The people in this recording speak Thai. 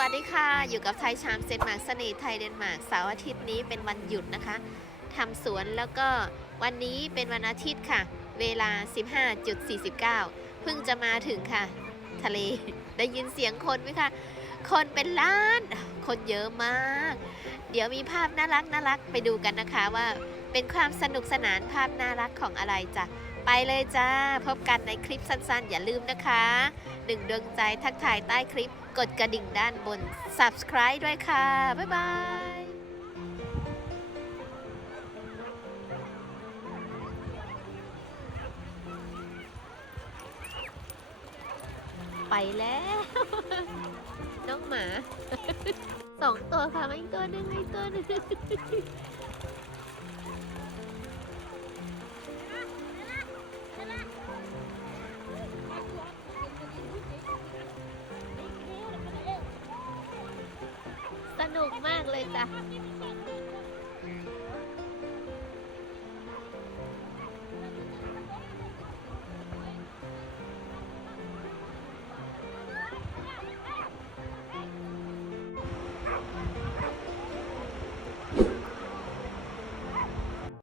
วัสดีค่ะ อยู่กับไทยชามเซนมาร์กเสน่ห์ไทยเดนมาร์กเสาร์อาทิตย์นี้เป็นวันหยุดนะคะทำสวนแล้วก็วันนี้เป็นวันอาทิตย์ค่ะ เวลา 15.49 เพิ่งจะมาถึงค่ะ ทะเลได้ยินเสียงคนไหมคะ คนเป็นล้าน คนเยอะมาก เดี๋ยวมีภาพน่ารักน่ารักไปดูกันนะคะว่าเป็นความสนุกสนานภาพน่ารักของอะไรจ้ะไปเลยจ้า พบกันในคลิปสั้นๆ อย่าลืมนะคะ หนึ่งดวงใจทักทายใต้คลิป กดกระดิ่งด้านบน subscribe ด้วยค่ะ บ๊ายบายไปแล้ว น้องหมาสองตัวค่ะไม่ตัวหนึ่งไม่ตัวหนึ่ง นุกมากเลยจ้ะ